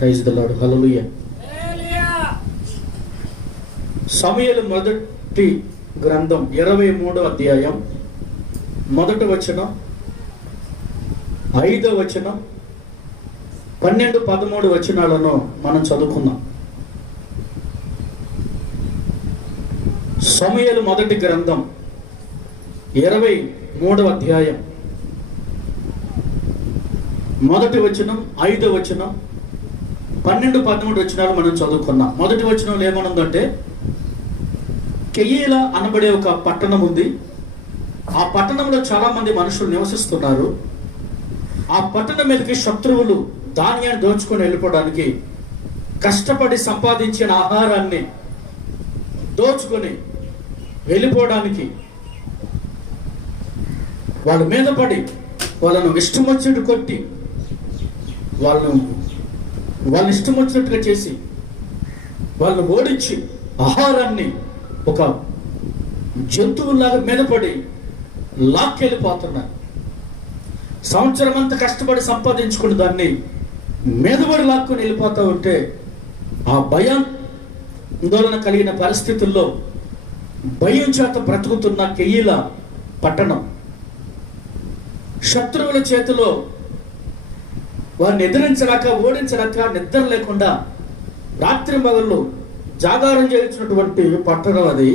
Praise the lord హల్లెలూయా సమయలు మొదటి గ్రంథం ఇరవై మూడో అధ్యాయం మొదటి వచనం ఐదో వచనం పన్నెండు పదమూడు వచనాలను మనం చదువుకుందాం. సమయలు మొదటి గ్రంథం ఇరవై మూడవ అధ్యాయం మొదటి వచనం ఐదో వచనం పన్నెండు పదమూడు వచనాలు మనం చదువుకున్నాం. మొదటి వచనంలో ఏమనుందంటే కెయ్యేల అనబడే ఒక పట్టణం ఉంది. ఆ పట్టణంలో చాలా మంది మనుషులు నివసిస్తున్నారు. ఆ పట్టణం మీదకి శత్రువులు ధాన్యాన్ని దోచుకొని వెళ్ళిపోవడానికి కష్టపడి సంపాదించిన ఆహారాన్ని దోచుకొని వెళ్ళిపోవడానికి వాళ్ళ మీద పడి వాళ్ళను ఇష్టం వచ్చినట్టు కొట్టి వాళ్ళను వాళ్ళ ఇష్టం వచ్చినట్టుగా చేసి వాళ్ళు ఓడించి ఆహారాన్ని ఒక జంతువులాగా మీద పడి లాక్కెళ్ళిపోతున్నారు. సంవత్సరం అంతా కష్టపడి సంపాదించుకున్న దాన్ని మీదపడి లాక్కొని వెళ్ళిపోతూ ఉంటే ఆ భయం ఆందోళన కలిగిన పరిస్థితుల్లో భయం చేత బ్రతుకుతున్న కెయ్యిల పట్టణం. శత్రువుల చేతిలో వారిని ఎదిరించలేక ఓడించలేక నిద్ర లేకుండా రాత్రి మగళ్ళు జాగారం చేయించినటువంటి పట్టణం అది.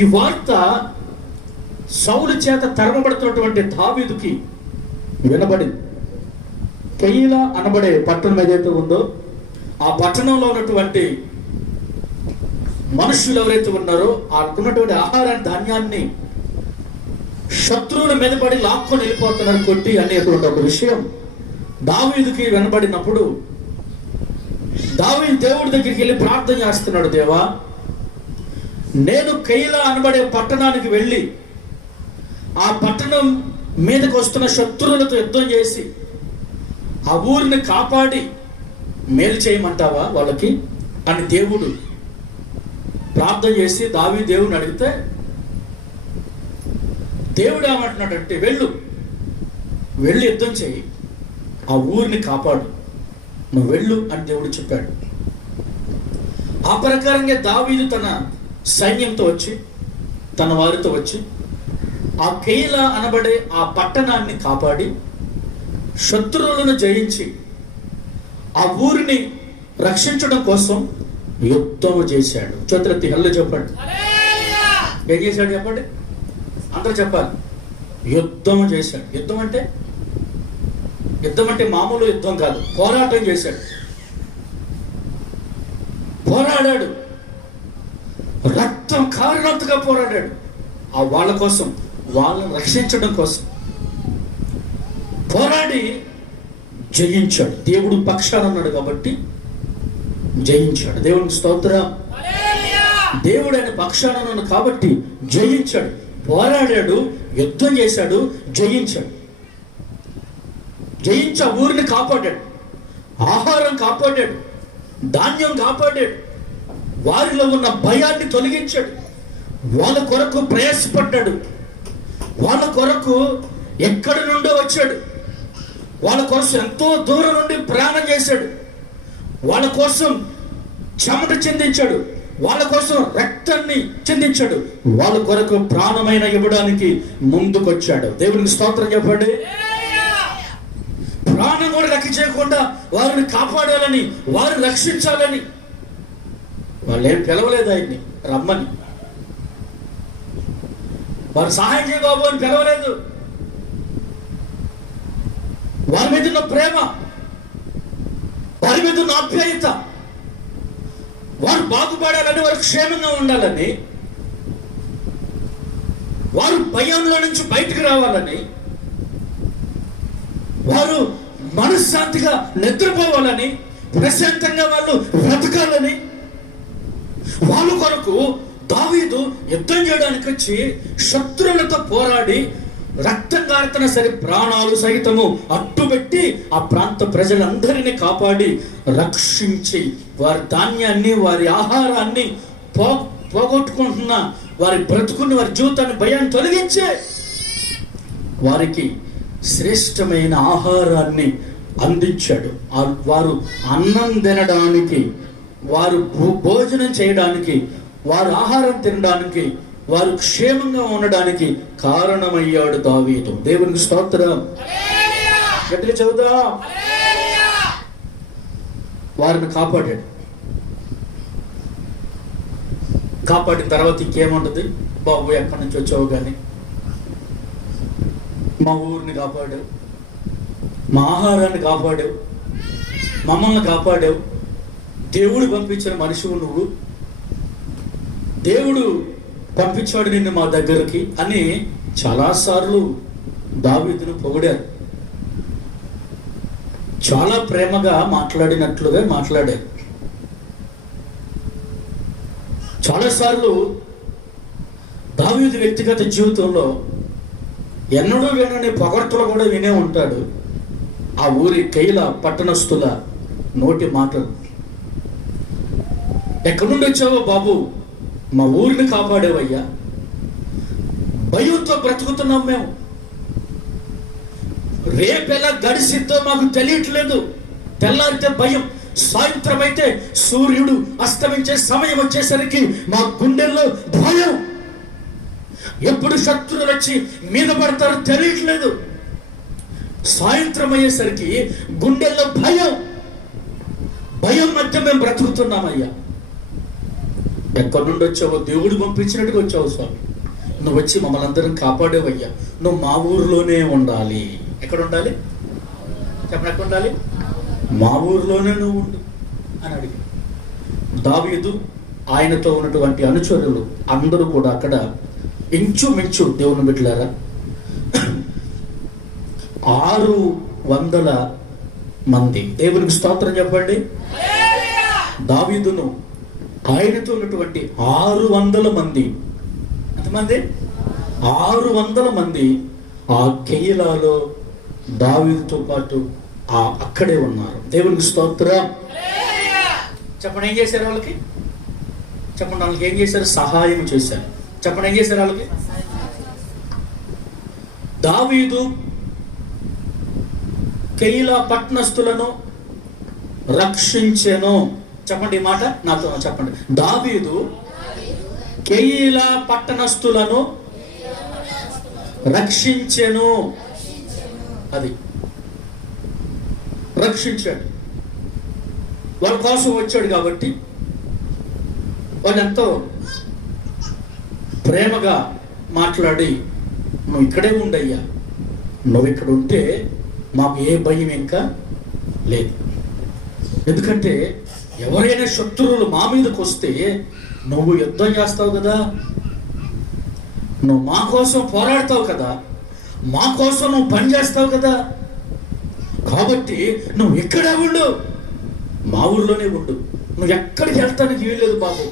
ఈ వార్త సౌలు చేత తరమబడుతున్నటువంటి దావీదుకి వినబడింది. కెయిల అనబడే పట్టణం ఏదైతే ఉందో ఆ పట్టణంలో ఉన్నటువంటి మనుషులు ఎవరైతే ఉన్నారో ఉన్నటువంటి ఆహారాన్ని ధాన్యాన్ని శత్రువుల మీద పడి లాక్కొని వెళ్ళిపోతున్నారు కొట్టి అనేటువంటి ఒక విషయం దావీదుకి వెనబడినప్పుడు దావీ దేవుడి దగ్గరికి వెళ్ళి ప్రార్థన చేస్తున్నాడు దేవా నేను కైలా అనబడే పట్టణానికి వెళ్ళి ఆ పట్టణం మీదకు వస్తున్న శత్రువులతో యుద్ధం చేసి ఆ ఊరిని కాపాడి మేలు చేయమంటావా వాళ్ళకి? అని దేవుడు ప్రార్థన చేసి దావి దేవుని అడిగితే దేవుడు ఏమంటున్నాడంటే వెళ్ళు. వెళ్ళి యుద్ధం చేయి. ఆ ఊరిని కాపాడు. నువ్వు వెళ్ళు అని దేవుడు చెప్పాడు. ఆ ప్రకారంగా దావీదు తన సైన్యంతో వచ్చి తన వారితో వచ్చి ఆ కేల అనబడే ఆ పట్టణాన్ని కాపాడి శత్రువులను జయించి ఆ ఊరిని రక్షించడం కోసం యుద్ధం చేశాడు. చతురతి హల్లు చెప్పండి. ఏం చేశాడు చెప్పండి? అందరూ చెప్పాలి. యుద్ధం చేశాడు. యుద్ధం అంటే? యుద్ధం అంటే మామూలు యుద్ధం కాదు. పోరాటం చేశాడు. పోరాడాడు. రక్తం కారినంతగా పోరాడాడు. ఆ వాళ్ళ కోసం వాళ్ళని రక్షించడం కోసం పోరాడి జయించాడు. దేవుడు పక్షాన ఉన్నాడు కాబట్టి జయించాడు. దేవుని స్తోత్రం. దేవుడు ఆయన పక్షాన ఉన్నాడు కాబట్టి జయించాడు. పోరాడాడు యుద్ధం చేశాడు జయించాడు. జయించి ఆ ఊరిని కాపాడాడు. ఆహారం కాపాడాడు. ధాన్యం కాపాడాడు. వారిలో ఉన్న భయాన్ని తొలగించాడు. వాళ్ళ కొరకు ప్రయాసపడ్డాడు. వాళ్ళ కొరకు ఎక్కడి నుండో వచ్చాడు. వాళ్ళ కోసం ఎంతో దూరం నుండి ప్రయాణం చేశాడు. వాళ్ళ కోసం చెమట చెందించాడు. వాళ్ళ కోసం రక్తాన్ని చెందించాడు. వాళ్ళ కొరకు ప్రాణమైన ఇవ్వడానికి ముందుకొచ్చాడు. దేవునికి స్తోత్రం చెప్పండి. ప్రాణం కూడా లెక్క చేయకుండా వారిని కాపాడాలని వారిని రక్షించాలని. వాళ్ళు ఏం పిలవలేదు ఆయన్ని. రమ్మని. వారు సహాయం చేయబాబు అని పిలవలేదు. వారి మీద ఉన్న ప్రేమ వారి మీద ఉన్న ఆప్యాయత వారు బాగుపడాలని వారు క్షేమంగా ఉండాలని వారు భయంలో నుంచి బయటకు రావాలని వారు మనశ్శాంతిగా నిద్రపోవాలని ప్రశాంతంగా వాళ్ళు బ్రతకాలని వాళ్ళ కొరకు దావీదు యుద్ధం చేయడానికి వచ్చి శత్రువులతో పోరాడి రక్తం కారుతున్న సరే ప్రాణాలు సహితము అట్టుబెట్టి ఆ ప్రాంత ప్రజలందరినీ కాపాడి రక్షించి వారి ధాన్యాన్ని వారి ఆహారాన్ని పో పోగొట్టుకుంటున్న వారి బ్రతుకుని వారి జీవితాన్ని భయాన్ని తొలగించే వారికి శ్రేష్టమైన ఆహారాన్ని అందించాడు. వారు అన్నం తినడానికి వారు భోజనం చేయడానికి వారు ఆహారం తినడానికి వారు క్షేమంగా ఉండడానికి కారణమయ్యాడు దావీదు. దేవునికి స్తోత్రం. గట్టిగా చదువుదా వారిని కాపాడాడు. కాపాడిన తర్వాత ఇంకేముంటుంది? బాబు ఎక్కడి నుంచి వచ్చావు కానీ మా ఊరిని కాపాడావు. మా ఆహారాన్ని కాపాడావు. మమ్మల్ని కాపాడావు. దేవుడు పంపించిన మనిషివు నువ్వు. దేవుడు పంపించాడు నిన్ను మా దగ్గరికి అని చాలాసార్లు దావీదును పొగిడారు. చాలా ప్రేమగా మాట్లాడినట్లుగా మాట్లాడారు. చాలాసార్లు దావీదు వ్యక్తిగత జీవితంలో ఎన్నడూ వినని పొగడ్తలు కూడా వినే ఉంటాడు. ఆ ఊరి కైల పట్టణస్థుల నోటి మాటలు. ఎక్కడి నుండి వచ్చావో బాబు? మా ఊరిని కాపాడేవయ్యా. భయంతో బ్రతుకుతున్నాం మేము. రేపెలా గడిసిద్దో మాకు తెలియట్లేదు. తెల్లారితే భయం సాయంత్రం అయితే సూర్యుడు అస్తమించే సమయం వచ్చేసరికి మా గుండెల్లో భయం. ఎప్పుడు శత్రువులు వచ్చి మీద పడతారో తెలియట్లేదు. సాయంత్రం అయ్యేసరికి గుండెల్లో భయం. భయం మధ్య మేము బ్రతుకుతున్నామయ్యా. ఎక్కడి నుండి వచ్చావో? దేవుడు పంపించినట్టుగా వచ్చావు స్వామి. నువ్వు వచ్చి మమ్మల్ని అందరం కాపాడేవయ్యా. నువ్వు మా ఊరిలోనే ఉండాలి. ఎక్కడ ఉండాలి? చెప్పండి ఎక్కడ ఉండాలి? మా ఊరిలోనే నువ్వు ఉండు అని అడిగి దావీదు ఆయనతో ఉన్నటువంటి అనుచరులు అందరూ కూడా అక్కడ ఇంచుమించు దేవుని బిడ్డలారా ఆరు వందల మంది. దేవునికి స్తోత్రం చెప్పండి. దావీదును ఆయనతో ఉన్నటువంటి ఆరు వందల మంది. ఎంతమంది? ఆరు వందల మంది ఆ కెయిలాలో దావీదుతో పాటు ఆ అక్కడే ఉన్నారు. దేవునికి స్తోత్రం. చెప్పండి ఏం చేశారు వాళ్ళకి? చెప్పండి వాళ్ళకి ఏం చేశారు? సహాయం చేశారు. చెప్పండి ఏం చేశారు వాళ్ళకి? దావీదు కెయిలా పట్నస్థులను రక్షించెను. చెప్పండి ఈ మాట? నాతో చెప్పండి. దావీదు కెయిలా పట్టణస్థులను రక్షించెను. అది. రక్షించాడు. వాళ్ళ కోసం వచ్చాడు కాబట్టి వాళ్ళు ఎంతో ప్రేమగా మాట్లాడి నువ్వు ఇక్కడే ఉండయ్యా. నువ్వు ఇక్కడ ఉంటే మాకు ఏ భయం ఇంకా లేదు. ఎందుకంటే ఎవరైనా శత్రువులు మా మీదకి వస్తే నువ్వు యుద్ధం చేస్తావు కదా? నువ్వు మా కోసం పోరాడతావు కదా? మా కోసం నువ్వు పని చేస్తావు కదా? కాబట్టి నువ్వు ఇక్కడే ఉండు. మా ఊర్లోనే ఉండు. నువ్వు ఎక్కడికి వెళ్తానికి వీల్లేదు బాబు.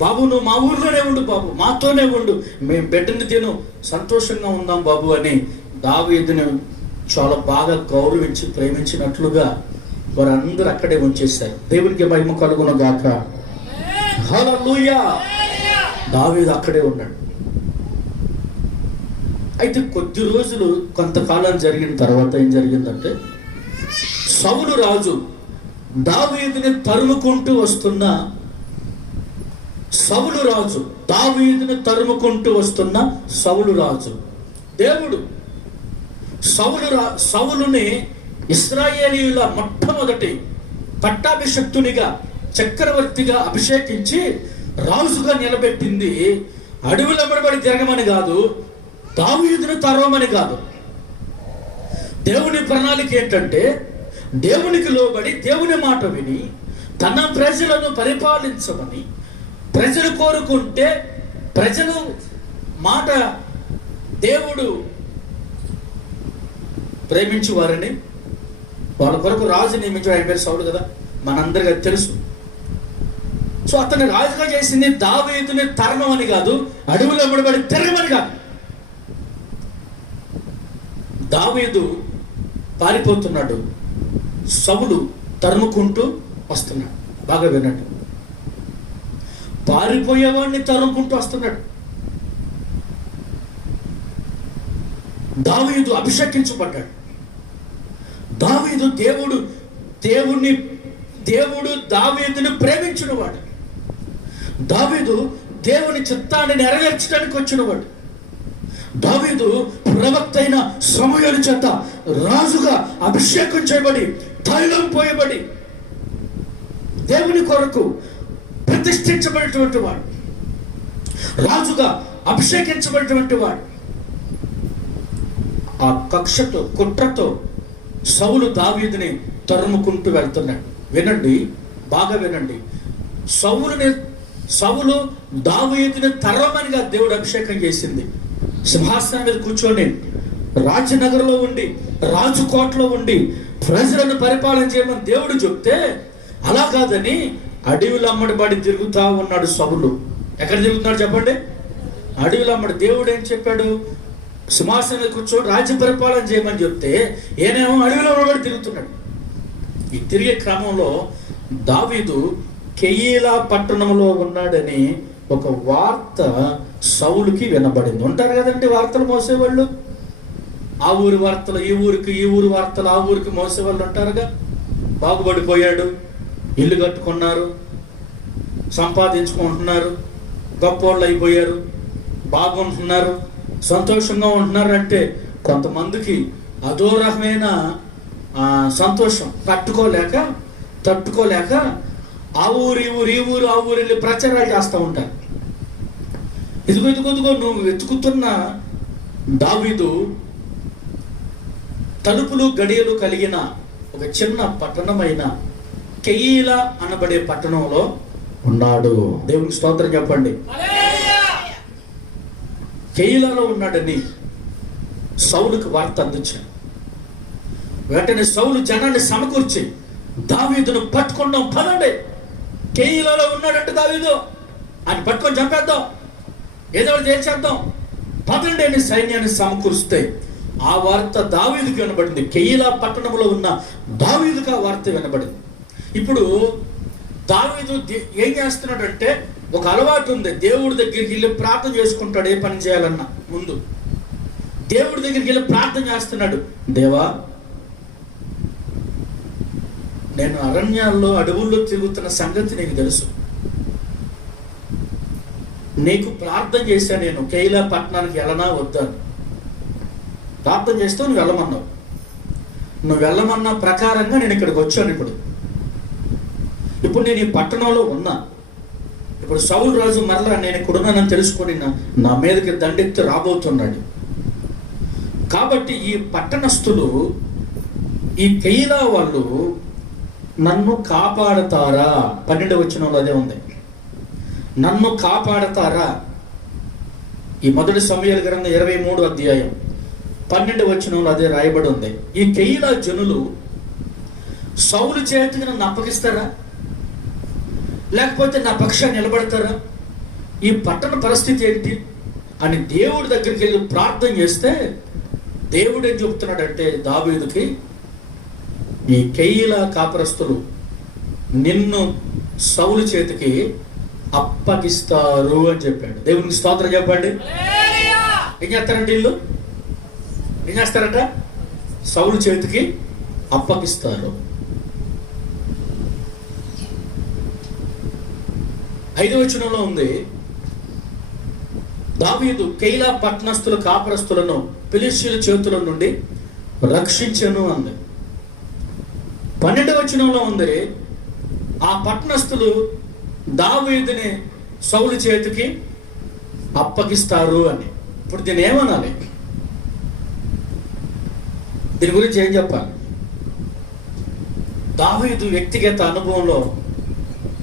బాబు నువ్వు మా ఊర్లోనే ఉండు బాబు. మాతోనే ఉండు. మేము బిడ్డని తిను. సంతోషంగా ఉందాం బాబు అని దావేదిని చాలా బాగా గౌరవించి ప్రేమించినట్లుగా వారందరూ అక్కడే ఉంచేశారు దేవునికి మహిమ కలుగును గాక హల్లెలూయా! దావీదు అక్కడే ఉన్నాడు. అయితే కొద్ది రోజులు కొంతకాలం జరిగిన తర్వాత ఏం జరిగిందంటే సౌలు రాజు దావీదుని తరుముకుంటూ వస్తున్న సౌలు రాజు దావీదుని తరుముకుంటూ వస్తున్న సౌలు రాజు. దేవుడు సౌలు రా సౌలుని ఇస్రాయేలీల మొట్టమొదటి పట్టాభిషక్తునిగా చక్రవర్తిగా అభిషేకించి రాజుగా నిలబెట్టింది అడవులెంబడబడి తిరగమని కాదు దావీదును తరవమని కాదు. దేవుని ప్రణాళిక ఏంటంటే దేవునికి లోబడి దేవుని మాట విని తన ప్రజలను పరిపాలించమని ప్రజలు కోరుకుంటే ప్రజలు మాట దేవుడు ప్రేమించి వారిని వాళ్ళ కొరకు రాజు నియమించాడు ఆయన పేరు సౌడు కదా? మనందరికీ అది తెలుసు. సో అతన్ని రాజుగా చేసింది దావీదుని తరణం అని కాదు అడవులో పడి తిరగమని కాదు. దావేదు పారిపోతున్నాడు. సవులు తరుముకుంటూ వస్తున్నాడు. బాగా వినండి. పారిపోయేవాడిని తరుముకుంటూ వస్తున్నాడు. దావేదు అభిషేకించబడ్డాడు. దావీదు దేవుడు దేవుణ్ణి దేవుడు దావీదును ప్రేమించినవాడు. దావీదు దేవుని చిత్తాన్ని నెరవేర్చడానికి వచ్చినవాడు. దావీదు ప్రవక్త అయిన సమయాల చేత రాజుగా అభిషేకం చేయబడి తైలం పోయబడి దేవుని కొరకు ప్రతిష్ఠించబడినటువంటి వాడు. రాజుగా అభిషేకించబడినటువంటి వాడు. ఆ కక్షతో కుట్రతో సౌలు దావీదుని తరుముకుంటూ వెళ్తున్నాడు. వినండి బాగా వినండి. సౌలుని సౌలు దావీదుని తరమనిగా దేవుడు అభిషేకం చేసింది. సింహాసనం మీద కూర్చొని రాజనగర్లో ఉండి రాజుకోటలో ఉండి ప్రజలను పరిపాలన చేయమని దేవుడు చెప్తే అలా కాదని అడవిలో అమ్మడిబడి తిరుగుతా ఉన్నాడు సవులు ఎక్కడ తిరుగుతున్నాడు చెప్పండి? అడవిలో అమ్మడి దేవుడు ఏం చెప్పాడు? సింహాసనం మీద కూర్చొని రాజ్య పరిపాలన చేయమని చెప్తే ఏనేమో అడవిలో అమ్మడి తిరుగుతున్నాడు. ఈ తిరిగే క్రమంలో దావీదు కెయ్యిలా పట్టణంలో ఉన్నాడని ఒక వార్త సౌలుకి వినబడింది. ఉంటారు కదండి వార్తలు మోసేవాళ్ళు? ఆ ఊరి వార్తలు ఈ ఊరికి ఈ ఊరి వార్తలు ఆ ఊరికి మోసేవాళ్ళు ఉంటారుగా? బాగుపడిపోయాడు ఇల్లు కట్టుకున్నారు సంపాదించుకుంటున్నారు గొప్పోళ్ళు అయిపోయారు బాగుంటున్నారు సంతోషంగా ఉంటున్నారంటే కొంతమందికి అదో రకమైన ఆ, సంతోషం. పట్టుకోలేక తట్టుకోలేక ఆ ఊరు ఈ ఊరు ఈ ఊరు ఆ ఊరు వెళ్ళి ప్రచారాలు చేస్తూ ఉంటారు. ఇదిగో ఇదిగో ఇదిగో నువ్వు వెతుకుతున్న దావీదు తలుపులు గడియలు కలిగిన ఒక చిన్న పట్టణమైన కెయ్యిల అనబడే పట్టణంలో ఉన్నాడు. దేవునికి స్తోత్రం చెప్పండి. కెయ్యిలలో ఉన్నాడని సౌలుకు వార్త అందించాడు. వెంటనే సౌలు జనాన్ని సమకూర్చి దావీదును పట్టుకుందాం పదండి. కెయ్యిలలో ఉన్నాడంటే దావీదు. అని పట్టుకొని చంపేద్దాం. ఏదో చేసేద్దాం పదండి అని సైన్యాన్ని సమకూరుస్తే ఆ వార్త దావీదుకి వినబడింది. కెయిలా పట్టణంలో ఉన్న దావీదుకు ఆ వార్త వినబడింది. ఇప్పుడు దావీదు ఏం చేస్తున్నాడంటే ఒక అలవాటు ఉంది. దేవుడి దగ్గరికి వెళ్ళి ప్రార్థన చేసుకుంటాడు ఏ పని చేయాలన్నా. ముందు. దేవుడి దగ్గరికి వెళ్ళి ప్రార్థన చేస్తున్నాడు. దేవా నేను అరణ్యాల్లో అడవుల్లో తిరుగుతున్న సంగతి నీకు తెలుసు. నీకు ప్రార్థన చేశా నేను. కైలా పట్టణానికి వెళ్ళనా వద్దా? ప్రార్థన చేస్తే నువ్వు వెళ్ళమన్నావు. నువ్వు వెళ్ళమన్న ప్రకారంగా నేను ఇక్కడికి వచ్చాను ఇప్పుడు. ఇప్పుడు నేను ఈ పట్టణంలో ఉన్నా. ఇప్పుడు సౌలు రాజు మరలా నేను ఇక్కడున్నానని తెలుసుకొని నా మీదకి దండెత్తి రాబోతున్నాడు. కాబట్టి ఈ పట్టణస్థులు ఈ కైలా వాళ్ళు నన్ను కాపాడతారా? పన్నెండు వచ్చినంలో అదే ఉంది. నన్ను కాపాడతారా? ఈ మొదటి సమయాల గ్రంథం ఇరవై మూడు అధ్యాయం పన్నెండు వచనంలో అదే రాయబడి ఉంది. ఈ కెయిలా జనులు సౌలు చేతికి నన్ను అప్పగిస్తారా లేకపోతే నా పక్షాన్ని నిలబడతారా? ఈ పట్టణ పరిస్థితి ఏంటి? అని దేవుడి దగ్గరికి వెళ్ళి ప్రార్థన చేస్తే దేవుడు ఏం చెప్తున్నాడంటే దావీదుకి ఈ కెయ్యిల కాపరస్తులు నిన్ను సౌలు చేతికి అప్పగిస్తారు అని చెప్పాడు. దేవునికి స్తోత్రం చెప్పండి. ఏం చేస్తారంటే వీళ్ళు? ఏం చేస్తారట? సౌలు చేతికి అప్పగిస్తారు. ఐదవ వచనంలో ఉంది. దావీదు కైలా పట్టణస్థుల కాపరస్తులను ఫిలిస్తీయుల చేతుల నుండి రక్షించను అంది. పన్నెండవ వచనంలో ఉంది ఆ పట్టణస్థులు దావీదుని సౌలు చేతికి అప్పగిస్తారు అని. ఇప్పుడు దీన్ని ఏమనాలి? దీని గురించి ఏం చెప్పాలి? దావీదు వ్యక్తిగత అనుభవంలో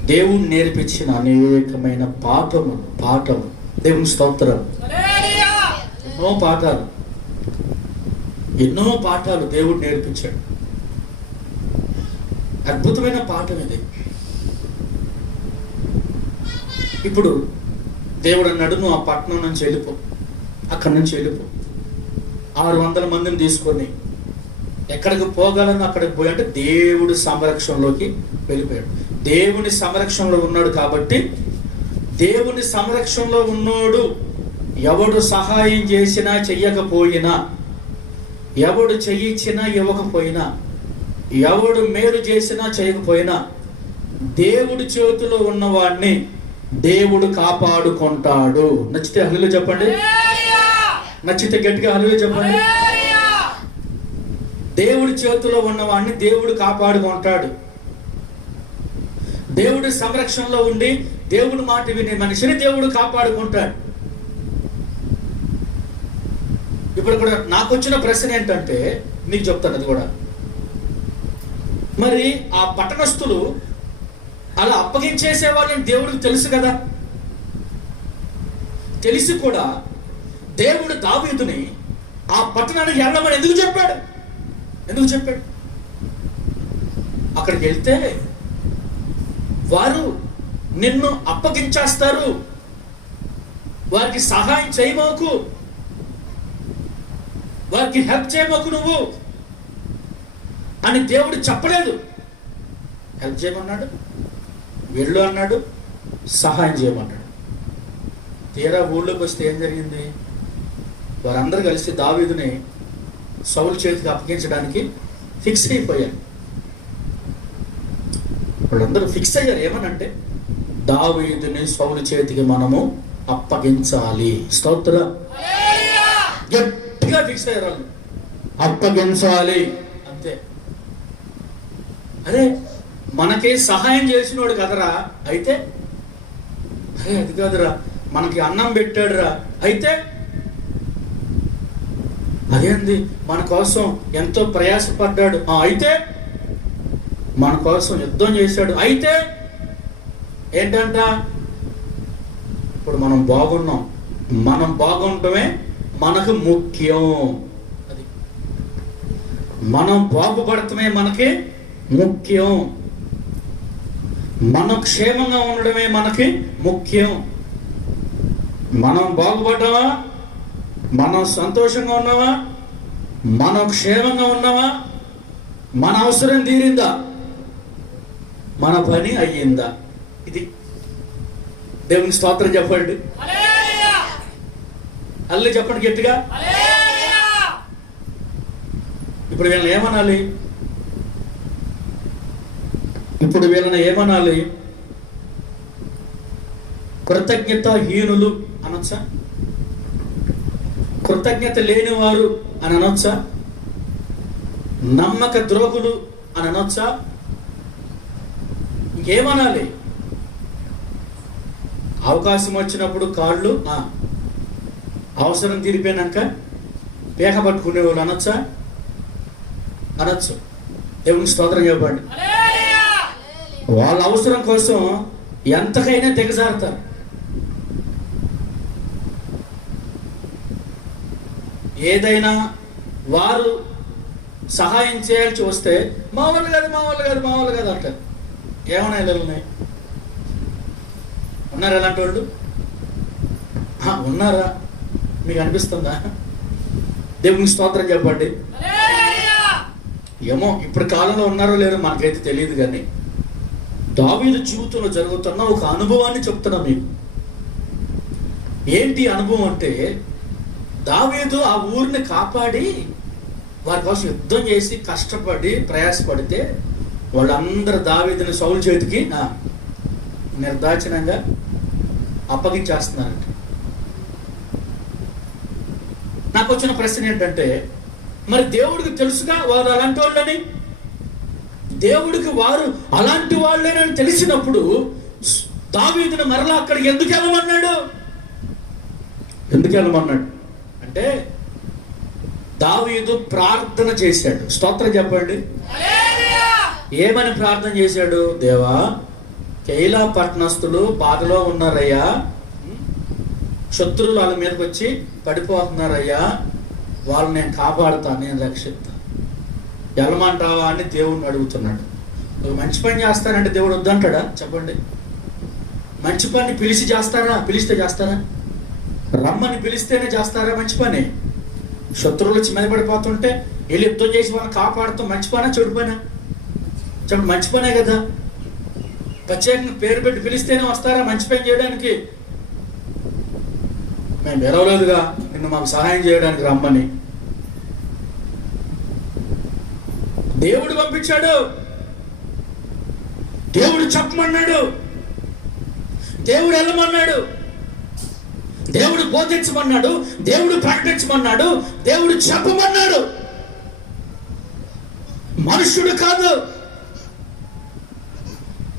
దేవుడు నేర్పించిన అనేకమైన పాఠము పాఠము దేవుని స్తోత్రం. ఎన్నో పాఠాలు. ఎన్నో పాఠాలు దేవుడు నేర్పించాడు. అద్భుతమైన పాఠం ఇది. ఇప్పుడు దేవుడు అన్నాడు నువ్వు ఆ పట్టణం నుంచి వెళ్ళిపో. అక్కడి నుంచి వెళ్ళిపో. ఆరు వందల మందిని తీసుకొని ఎక్కడికి పోగలను అక్కడికి పోయి అంటే దేవుడి సంరక్షణలోకి వెళ్ళిపోయాడు. దేవుని సంరక్షణలో ఉన్నాడు కాబట్టి దేవుని సంరక్షణలో ఉన్నోడు ఎవడు సహాయం చేసినా చెయ్యకపోయినా ఎవడు చెయ్యించినా ఇవ్వకపోయినా ఎవడు మేలు చేసినా చేయకపోయినా దేవుడి చేతిలో ఉన్నవాడిని దేవుడు కాపాడుకుంటాడు. నచ్చితే హల్లు చెప్పండి. నచ్చితే గట్టిగా హల్లు చెప్పండి. దేవుడి చేతిలో ఉన్నవాడిని దేవుడు కాపాడుకుంటాడు. దేవుడి సంరక్షణలో ఉండి దేవుడి మాట వినే మనిషిని దేవుడు కాపాడుకుంటాడు. ఇప్పుడు కూడా నాకు వచ్చిన ప్రశ్న ఏంటంటే మీకు చెప్తాను అది కూడా. మరి ఆ పట్టణస్థులు అలా అప్పగించేసే వాళ్ళని దేవుడికి తెలుసు కదా? తెలిసి కూడా దేవుడు దావీదుని ఆ పట్టణానికి వెళ్ళమని ఎందుకు చెప్పాడు? ఎందుకు చెప్పాడు? అక్కడికి వెళ్తే వారు నిన్ను అప్పగించేస్తారు. వారికి సహాయం చేయమోకు. వారికి హెల్ప్ చేయమోకు నువ్వు. అని దేవుడు చెప్పలేదు. హెల్ప్ చేయమన్నాడు. వెళ్ళు అన్నాడు. సహాయం చేయమన్నాడు. తీరా ఊళ్ళోకి వస్తే ఏం జరిగింది? వారందరూ కలిసి దావీదుని సౌలు చేతికి అప్పగించడానికి ఫిక్స్ అయిపోయారు. వాళ్ళందరూ ఫిక్స్ అయ్యారు. ఏమనంటే దావీదుని సౌలు చేతికి మనము అప్పగించాలి. స్తోత్ర. గట్టిగా ఫిక్స్ అయ్యారు వాళ్ళు. అప్పగించాలి. అంతే. అరే మనకి సహాయం చేసినోడు కదరా? అయితే అరే అది కాదురా. మనకి అన్నం పెట్టాడురా. అయితే అదేంది మన కోసం ఎంతో ప్రయాసపడ్డాడు. అయితే మన కోసం యుద్ధం చేశాడు. అయితే ఏంటంట? ఇప్పుడు మనం బాగున్నాం. మనం బాగుండటమే మనకు ముఖ్యం. అది. మనం బాగుపడటమే మనకి ముఖ్యం. మనం క్షేమంగా ఉండడమే మనకి ముఖ్యం. మనం బాగుపడ్డావా? మనం సంతోషంగా ఉన్నామా మనం క్షేమంగా ఉన్నావా? మన అవసరం తీరిందా? మన పని అయ్యిందా? ఇది. దేవుని స్తోత్రం చెప్పండి. అల్లి చెప్పండి గట్టిగా. ఇప్పుడు వీళ్ళని ఏమనాలి? ఇప్పుడు వీళ్ళని ఏమనాలి? కృతజ్ఞత హీనులు అనొచ్చా? కృతజ్ఞత లేనివారు అని అనొచ్చా నమ్మక ద్రోహులు అని అనొచ్చా ఇంకేమనాలి? అవకాశం వచ్చినప్పుడు కాళ్ళు అవసరం తీరిపోయినాక పేక పట్టుకునే వాళ్ళు అనొచ్చా? అనొచ్చు. దేవుని స్తోత్రం చెప్పండి. వాళ్ళ అవసరం కోసం ఎంతకైనా దిగజారుతారు ఏదైనా వారు సహాయం చేయాల్సి వస్తే మా వాళ్ళు కాదు మా వాళ్ళు కాదు మా వాళ్ళు కాదు అంటారు. ఏమైనా ఇళ్ళు ఉన్నాయి? ఉన్నారు ఎలాంటి వాళ్ళు? ఉన్నారా? మీకు అనిపిస్తుందా? దేవుని స్తోత్రం చెప్పండి. ఏమో ఇప్పుడు కాలంలో ఉన్నారో లేరో మనకైతే తెలియదు కానీ దావీదు జీవితంలో జరుగుతున్న ఒక అనుభవాన్ని చెప్తున్నా మీకు. ఏంటి అనుభవం అంటే దావీదు ఆ ఊరిని కాపాడి వారి కోసం యుద్ధం చేసి కష్టపడి ప్రయాసపడితే వాళ్ళందరూ దావీదుని సౌలు చేతికి ఆ, నిర్దాచినంగా అప్పగించేస్తున్నారంట. నాకు వచ్చిన ప్రశ్న ఏంటంటే మరి దేవుడికి తెలుసుగా వారు అలాంటి వాళ్ళని? దేవుడికి వారు అలాంటి వాళ్ళేనని తెలిసినప్పుడు దావీదుని మరలా అక్కడికి ఎందుకు వెళ్ళమన్నాడు? ఎందుకు వెళ్ళమన్నాడు? అంటే దావీదు ప్రార్థన చేశాడు. స్తోత్రం చెప్పండి. ఏమని ప్రార్థన చేశాడు? దేవా కైలా పట్టణస్థులు బాధలో ఉన్నారయ్యా. శత్రువులు వాళ్ళ మీదకి వచ్చి పడిపోతున్నారయ్యా. వాళ్ళని నేను కాపాడుతా నేను రక్షిస్తా. వెళ్ళమంటావా అని దేవుణ్ణి అడుగుతున్నాడు. ఒక మంచి పని చేస్తానంటే దేవుడు వద్దంటాడా? చెప్పండి. మంచి పని పిలిచి చేస్తారా? పిలిస్తే చేస్తారా? రమ్మని పిలిస్తేనే చేస్తారా మంచి పని? శత్రువులు వచ్చి మీద పడిపోతుంటే వెళ్ళి యుద్ధం చేసి వాళ్ళని కాపాడుతూ మంచి పనా చెడు పనా? చెప్పండి మంచి పనే కదా? ప్రత్యేకంగా పేరు పెట్టి పిలిస్తేనే వస్తారా మంచి పని చేయడానికి? మేము పిలవలేదుగా నిన్ను మాకు సహాయం చేయడానికి రమ్మని. దేవుడు పంపించాడు. దేవుడు చెప్పమన్నాడు. దేవుడు వెళ్ళమన్నాడు. దేవుడు బోధించమన్నాడు. దేవుడు ప్రకటించమన్నాడు. దేవుడు చెప్పమన్నాడు. మనుష్యుడు కాదు.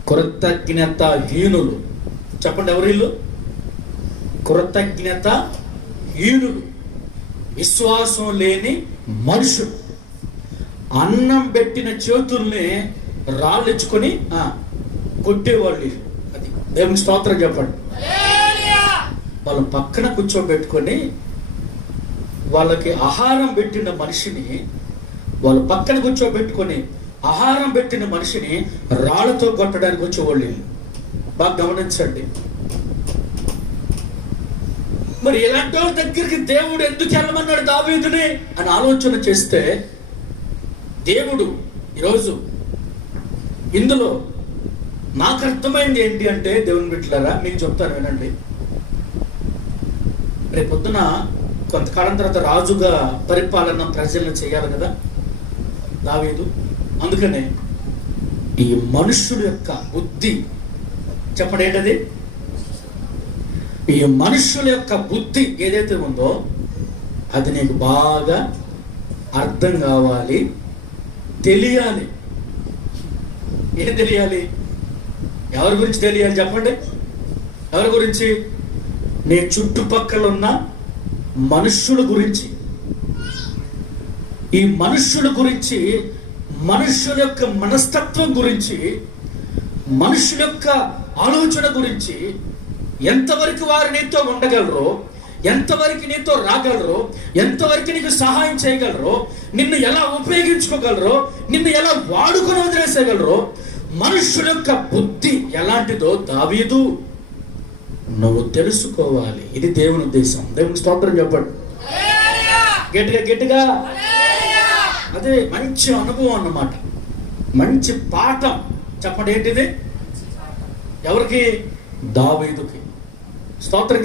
కృతజ్ఞత హీనులు చెప్పండి ఎవరు వీళ్ళు? కృతజ్ఞత హీనులు విశ్వాసం లేని మనుషుడు అన్నం పెట్టిన చేతుల్ని రాళ్ళిచ్చుకొని కొట్టేవాళ్ళు వీళ్ళు. అది దేవుని స్తోత్రం చెప్పండి. వాళ్ళ పక్కన కూర్చోబెట్టుకొని వాళ్ళకి ఆహారం పెట్టిన మనిషిని వాళ్ళ పక్కన కూర్చోబెట్టుకొని ఆహారం పెట్టిన మనిషిని రాళ్ళతో కొట్టడానికి వచ్చేవాళ్ళు బాగా గమనించండి. మరి ఇలాంటి వాళ్ళ దగ్గరికి దేవుడు ఎందుకు వెళ్ళమన్నాడు దావీదుని అని ఆలోచన చేస్తే దేవుడు ఈరోజు ఇందులో నాకు అర్థమైంది ఏంటి అంటే దేవుని బిడ్డలారా మీకు చెప్తాను వినండి. రేపు పొద్దున కొంతకాలం తర్వాత రాజుగా పరిపాలన ప్రజలను చేయాలి కదా దావీదు? అందుకనే ఈ మనుష్యుడు యొక్క బుద్ధి చెప్పండి ఈ మనుష్యుల యొక్క బుద్ధి ఏదైతే ఉందో అది నీకు బాగా అర్థం కావాలి తెలియాలి. ఏం తెలియాలి? ఎవరి గురించి తెలియాలి చెప్పండి? ఎవరి గురించి? నీ చుట్టుపక్కల ఉన్న మనుష్యుల గురించి. ఈ మనుష్యుల గురించి మనుష్యుల యొక్క మనస్తత్వం గురించి మనుషుల యొక్క ఆలోచన గురించి ఎంతవరకు వారు నీతో ఉండగలరో ఎంతవరకు నీతో రాగలరో ఎంతవరకు నీకు సహాయం చేయగలరో నిన్ను ఎలా ఉపయోగించుకోగలరో నిన్ను ఎలా వాడుకొని వదిలేసేయగలరో మనుషుల యొక్క బుద్ధి ఎలాంటిదో దావీదు నువ్వు తెలుసుకోవాలి. ఇది దేవుని ఉద్దేశం. దేవుని స్తోత్రం చెప్పండి. గట్టిగా గట్టిగా. అదే మంచి అనుభవం అన్నమాట. మంచి పాఠం. చెప్పడం ఏంటిది? ఎవరికి? దావీదుకి. స్తోత్రం